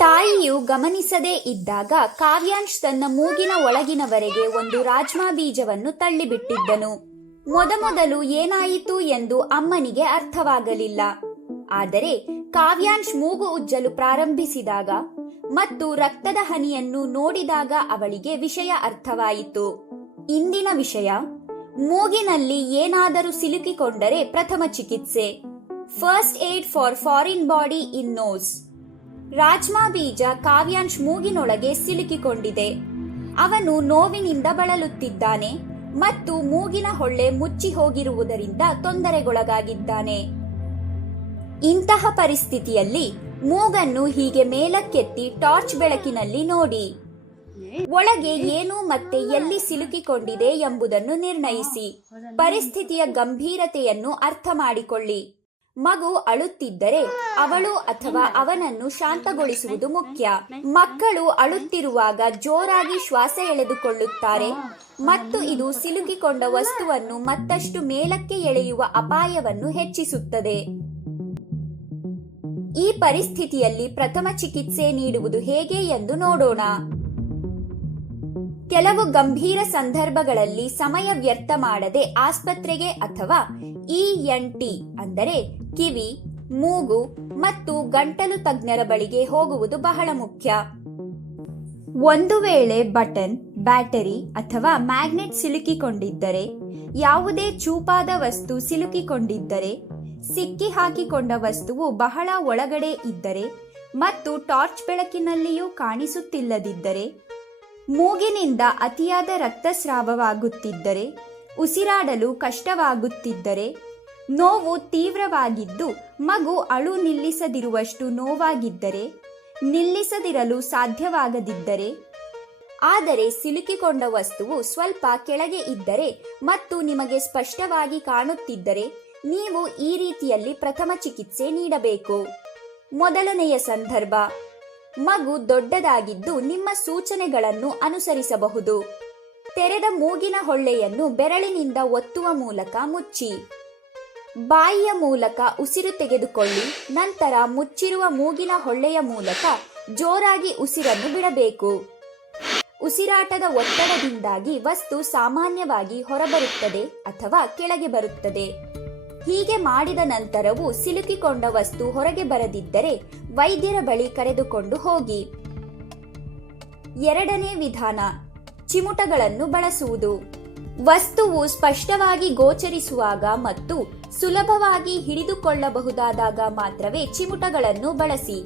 ತಾಯಿಯು ಗಮನಿಸದೇ ಇದ್ದಾಗ ಕಾವ್ಯಾಂಶ್ ತನ್ನ ಮೂಗಿನ ಒಳಗಿನವರೆಗೆ ಒಂದು ರಾಜ್ಮಾ ಬೀಜವನ್ನು ತಳ್ಳಿಬಿಟ್ಟಿದ್ದನು. ಮೊದಮೊದಲು ಏನಾಯಿತು ಎಂದು ಅಮ್ಮನಿಗೆ ಅರ್ಥವಾಗಲಿಲ್ಲ. ಆದರೆ ಕಾವ್ಯಾಂಶ್ ಮೂಗು ಉಜ್ಜಲು ಪ್ರಾರಂಭಿಸಿದಾಗ ಮತ್ತು ರಕ್ತದ ಹನಿಯನ್ನು ನೋಡಿದಾಗ ಅವಳಿಗೆ ವಿಷಯ ಅರ್ಥವಾಯಿತು. ಇಂದಿನ ವಿಷಯ, ಮೂಗಿನಲ್ಲಿ ಏನಾದರೂ ಸಿಲುಕಿಕೊಂಡರೆ ಪ್ರಥಮ ಚಿಕಿತ್ಸೆ. First aid for foreign body in nose rajma ಬೀಜ ಕಾವ್ಯಾಂಶ್ ಮೂಗಿನೊಳಗೆ ಸಿಲುಕಿಕೊಂಡಿದೆ. ಅವನು ನೋವಿನಿಂದ ಬಳಲುತ್ತಿದ್ದಾನೆ ಮತ್ತು ಮೂಗಿನ ಹೊಳ್ಳೆ ಮುಚ್ಚಿ ಹೋಗಿರುವುದರಿಂದ ತೊಂದರೆಗೊಳಗಾಗಿದ್ದಾನೆ. ಇಂತಹ ಪರಿಸ್ಥಿತಿಯಲ್ಲಿ ಮೂಗನ್ನು ಹೀಗೆ ಮೇಲಕ್ಕೆತ್ತಿ ಟಾರ್ಚ್ ಬೆಳಕಿನಲ್ಲಿ ನೋಡಿ. ಒಳಗೆ ಏನು ಮತ್ತೆ ಎಲ್ಲಿ ಸಿಲುಕಿಕೊಂಡಿದೆ ಎಂಬುದನ್ನು ನಿರ್ಣಯಿಸಿ. ಪರಿಸ್ಥಿತಿಯ ಗಂಭೀರತೆಯನ್ನು ಅರ್ಥ ಮಾಡಿಕೊಳ್ಳಿ. ಮಗು ಅಳುತ್ತಿದ್ದರೆ ಅವಳು ಅಥವಾ ಅವನನ್ನು ಶಾಂತಗೊಳಿಸುವುದು ಮುಖ್ಯ. ಮಕ್ಕಳು ಅಳುತ್ತಿರುವಾಗ ಜೋರಾಗಿ ಶ್ವಾಸ ಎಳೆದುಕೊಳ್ಳುತ್ತಾರೆ ಮತ್ತು ಇದು ಸಿಲುಕಿಕೊಂಡ ವಸ್ತುವನ್ನು ಮತ್ತಷ್ಟು ಮೇಲಕ್ಕೆ ಎಳೆಯುವ ಅಪಾಯವನ್ನು ಹೆಚ್ಚಿಸುತ್ತದೆ. ಈ ಪರಿಸ್ಥಿತಿಯಲ್ಲಿ ಪ್ರಥಮ ಚಿಕಿತ್ಸೆ ನೀಡುವುದು ಹೇಗೆ ಎಂದು ನೋಡೋಣ. ಕೆಲವು ಗಂಭೀರ ಸಂದರ್ಭಗಳಲ್ಲಿ ಸಮಯ ವ್ಯರ್ಥ ಮಾಡದೆ ಆಸ್ಪತ್ರೆಗೆ ಅಥವಾ ಇಎನ್ಟಿ ಅಂದರೆ ಕಿವಿ, ಮೂಗು ಮತ್ತು ಗಂಟಲು ತಜ್ಞರ ಬಳಿಗೆ ಹೋಗುವುದು ಬಹಳ ಮುಖ್ಯ. ಒಂದು ವೇಳೆ ಬಟನ್, ಬ್ಯಾಟರಿ ಅಥವಾ ಮ್ಯಾಗ್ನೆಟ್ ಸಿಲುಕಿಕೊಂಡಿದ್ದರೆ, ಯಾವುದೇ ಚೂಪಾದ ವಸ್ತು ಸಿಲುಕಿಕೊಂಡಿದ್ದರೆ, ಸಿಕ್ಕಿ ಹಾಕಿಕೊಂಡ ವಸ್ತುವು ಬಹಳ ಒಳಗಡೆ ಇದ್ದರೆ ಮತ್ತು ಟಾರ್ಚ್ ಬೆಳಕಿನಲ್ಲಿಯೂ ಕಾಣಿಸುತ್ತಿಲ್ಲದಿದ್ದರೆ, ಮೂಗಿನಿಂದ ಅತಿಯಾದ ರಕ್ತಸ್ರಾವವಾಗುತ್ತಿದ್ದರೆ, ಉಸಿರಾಡಲು ಕಷ್ಟವಾಗುತ್ತಿದ್ದರೆ ನೋವು ತೀವ್ರವಾಗಿದ್ದು ಮಗು ಅಳು ನಿಲ್ಲಿಸದಿರುವಷ್ಟು ನೋವಾಗಿದ್ದರೆ, ನಿಲ್ಲಿಸದಿರಲು ಸಾಧ್ಯವಾಗದಿದ್ದರೆ, ಆದರೆ ಸಿಲುಕಿಕೊಂಡ ವಸ್ತುವು ಸ್ವಲ್ಪ ಕೆಳಗೆ ಇದ್ದರೆ ಮತ್ತು ನಿಮಗೆ ಸ್ಪಷ್ಟವಾಗಿ ಕಾಣುತ್ತಿದ್ದರೆ, ನೀವು ಈ ರೀತಿಯಲ್ಲಿ ಪ್ರಥಮ ಚಿಕಿತ್ಸೆ ನೀಡಬೇಕು. ಮೊದಲನೆಯ ಸಂದರ್ಭ, ಮಗು ದೊಡ್ಡದಾಗಿದ್ದು ನಿಮ್ಮ ಸೂಚನೆಗಳನ್ನು ಅನುಸರಿಸಬಹುದು. ತೆರೆದ ಮೂಗಿನ ಹೊಳ್ಳೆಯನ್ನು ಬೆರಳಿನಿಂದ ಒತ್ತುವ ಮೂಲಕ ಮುಚ್ಚಿ. ಬಾಯಿಯ ಮೂಲಕ ಉಸಿರು ತೆಗೆದುಕೊಳ್ಳಿ, ನಂತರ ಮುಚ್ಚಿರುವ ಮೂಗಿನ ಹೊಳ್ಳೆಯ ಮೂಲಕ ಜೋರಾಗಿ ಉಸಿರನ್ನು ಬಿಡಬೇಕು. ಉಸಿರಾಟದ ಒತ್ತಡದಿಂದಾಗಿ ವಸ್ತು ಸಾಮಾನ್ಯವಾಗಿ ಹೊರಬರುತ್ತದೆ ಅಥವಾ ಕೆಳಗೆ ಬರುತ್ತದೆ. ಹೀಗೆ ಮಾಡಿದ ನಂತರವೂ ಸಿಲುಕಿಕೊಂಡ ವಸ್ತು ಹೊರಗೆ ಬರದಿದ್ದರೆ ವೈದ್ಯರ ಬಳಿ ಕರೆದುಕೊಂಡು ಹೋಗಿ. ಎರಡನೇ ವಿಧಾನ, ಚಿಮುಟಗಳನ್ನು ಬಳಸುವುದು. ವಸ್ತುವು ಸ್ಪಷ್ಟವಾಗಿ ಗೋಚರಿಸುವಾಗ ಮತ್ತು ಸುಲಭವಾಗಿ ಹಿಡಿದುಕೊಳ್ಳಬಹುದಾದಾಗ ಮಾತ್ರವೇ ಚಿಮುಟಗಳನ್ನು ಬಳಸಿ.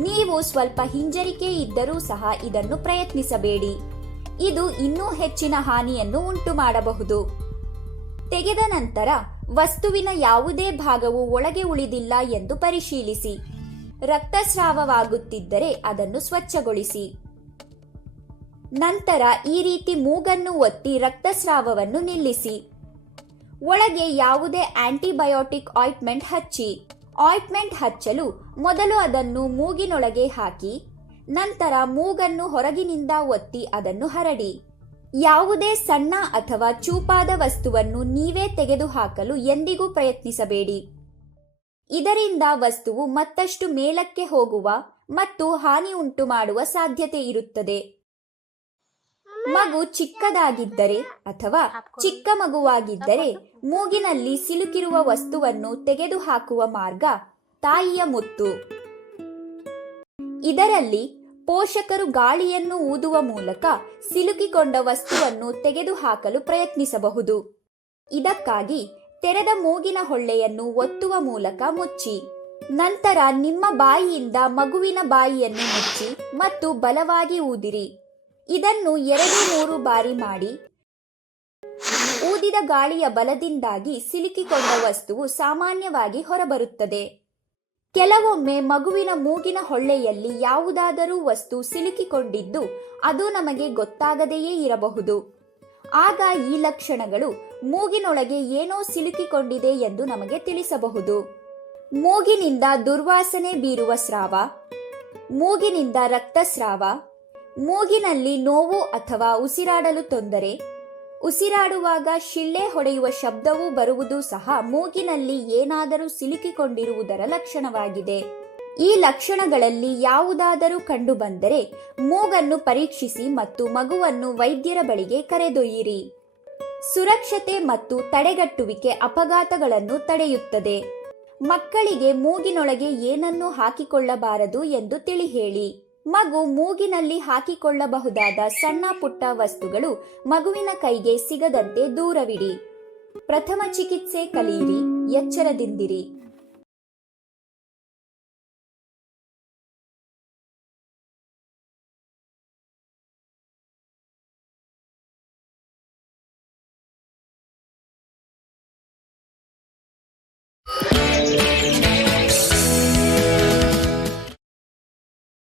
ನೀವು ಸ್ವಲ್ಪ ಹಿಂಜರಿಕೆ ಇದ್ದರೂ ಸಹ ಇದನ್ನು ಪ್ರಯತ್ನಿಸಬೇಡಿ. ಇದು ಇನ್ನೂ ಹೆಚ್ಚಿನ ಹಾನಿಯನ್ನು ಉಂಟು ಮಾಡಬಹುದು ತೆಗೆದ ನಂತರ ವಸ್ತುವಿನ ಯಾವುದೇ ಭಾಗವು ಒಳಗೆ ಉಳಿದಿಲ್ಲ ಎಂದು ಪರಿಶೀಲಿಸಿ. ರಕ್ತಸ್ರಾವವಾಗುತ್ತಿದ್ದರೆ ಅದನ್ನು ಸ್ವಚ್ಛಗೊಳಿಸಿ. ನಂತರ ಈ ರೀತಿ ಮೂಗನ್ನು ಒತ್ತಿ ರಕ್ತಸ್ರಾವವನ್ನು ನಿಲ್ಲಿಸಿ. ಒಳಗೆ ಯಾವುದೇ ಆಂಟಿಬಯೋಟಿಕ್ ಆಯಿಂಟ್ಮೆಂಟ್ ಹಚ್ಚಿ. ಆಯಿಂಟ್ಮೆಂಟ್ ಹಚ್ಚಲು ಮೊದಲು ಅದನ್ನು ಮೂಗಿನೊಳಗೆ ಹಾಕಿ, ನಂತರ ಮೂಗನ್ನು ಹೊರಗಿನಿಂದ ಒತ್ತಿ ಅದನ್ನು ಹರಡಿ. ಯಾವುದೇ ಸಣ್ಣ ಅಥವಾ ಚೂಪಾದ ವಸ್ತುವನ್ನು ನೀವೇ ತೆಗೆದುಹಾಕಲು ಎಂದಿಗೂ ಪ್ರಯತ್ನಿಸಬೇಡಿ. ಇದರಿಂದ ವಸ್ತುವು ಮತ್ತಷ್ಟು ಮೇಲಕ್ಕೆ ಹೋಗುವ ಮತ್ತು ಹಾನಿ ಉಂಟು ಮಾಡುವ ಸಾಧ್ಯತೆ ಇರುತ್ತದೆ. ಮಗು ಚಿಕ್ಕದಾಗಿದ್ದರೆ ಅಥವಾ ಚಿಕ್ಕ ಮಗುವಾಗಿದ್ದರೆ ಮೂಗಿನಲ್ಲಿ ಸಿಲುಕಿರುವ ವಸ್ತುವನ್ನು ತೆಗೆದುಹಾಕುವ ಮಾರ್ಗ ತಾಯಿಯ ಮುತ್ತು. ಇದರಲ್ಲಿ ಪೋಷಕರು ಗಾಳಿಯನ್ನು ಊದುವ ಮೂಲಕ ಸಿಲುಕಿಕೊಂಡ ವಸ್ತುವನ್ನು ತೆಗೆದುಹಾಕಲು ಪ್ರಯತ್ನಿಸಬಹುದು. ಇದಕ್ಕಾಗಿ ತೆರೆದ ಮೂಗಿನ ಹೊಳ್ಳೆಯನ್ನು ಒತ್ತುವ ಮೂಲಕ ಮುಚ್ಚಿ. ನಂತರ ನಿಮ್ಮ ಬಾಯಿಯಿಂದ ಮಗುವಿನ ಬಾಯಿಯನ್ನು ಮುಚ್ಚಿ ಮತ್ತು ಬಲವಾಗಿ ಊದಿರಿ. ಇದನ್ನು ಎರಡು ಮೂರು ಬಾರಿ ಮಾಡಿ ಊದಿದ ಗಾಳಿಯ ಬಲದಿಂದಾಗಿ ಸಿಲುಕಿಕೊಂಡ ವಸ್ತುವು ಸಾಮಾನ್ಯವಾಗಿ ಹೊರಬರುತ್ತದೆ. ಕೆಲವೊಮ್ಮೆ ಮಗುವಿನ ಮೂಗಿನ ಹೊಳ್ಳೆಯಲ್ಲಿ ಯಾವುದಾದರೂ ವಸ್ತು ಸಿಲುಕಿಕೊಂಡಿದ್ದು ಅದು ನಮಗೆ ಗೊತ್ತಾಗದೆಯೇ ಇರಬಹುದು. ಆಗ ಈ ಲಕ್ಷಣಗಳು ಮೂಗಿನೊಳಗೆ ಏನೋ ಸಿಲುಕಿಕೊಂಡಿದೆ ಎಂದು ನಮಗೆ ತಿಳಿಸಬಹುದು. ಮೂಗಿನಿಂದ ದುರ್ವಾಸನೆ ಬೀರುವ ಸ್ರಾವ, ಮೂಗಿನಿಂದ ರಕ್ತಸ್ರಾವ ಮೂಗಿನಲ್ಲಿ ನೋವು ಅಥವಾ ಉಸಿರಾಡಲು ತೊಂದರೆ. ಉಸಿರಾಡುವಾಗ ಶಿಳ್ಳೆ ಹೊಡೆಯುವ ಶಬ್ದವೂ ಬರುವುದು ಸಹ ಮೂಗಿನಲ್ಲಿ ಏನಾದರೂ ಸಿಲುಕಿಕೊಂಡಿರುವುದರ ಲಕ್ಷಣವಾಗಿದೆ. ಈ ಲಕ್ಷಣಗಳಲ್ಲಿ ಯಾವುದಾದರೂ ಕಂಡುಬಂದರೆ ಮೂಗನ್ನು ಪರೀಕ್ಷಿಸಿ ಮತ್ತು ಮಗುವನ್ನು ವೈದ್ಯರ ಬಳಿಗೆ ಕರೆದೊಯ್ಯಿರಿ. ಸುರಕ್ಷತೆ ಮತ್ತು ತಡೆಗಟ್ಟುವಿಕೆ ಅಪಘಾತಗಳನ್ನು ತಡೆಯುತ್ತದೆ. ಮಕ್ಕಳಿಗೆ ಮೂಗಿನೊಳಗೆ ಏನನ್ನು ಹಾಕಿಕೊಳ್ಳಬಾರದು ಎಂದು ತಿಳಿ ಹೇಳಿ. ಮಗು ಮೂಗಿನಲ್ಲಿ ಹಾಕಿಕೊಳ್ಳಬಹುದಾದ ಸಣ್ಣ ಪುಟ್ಟ ವಸ್ತುಗಳು ಮಗುವಿನ ಕೈಗೆ ಸಿಗದಂತೆ ದೂರವಿಡಿ. ಪ್ರಥಮ ಚಿಕಿತ್ಸೆ ಕಲಿಯಿರಿ ಎಚ್ಚರದಿಂದಿರಿ.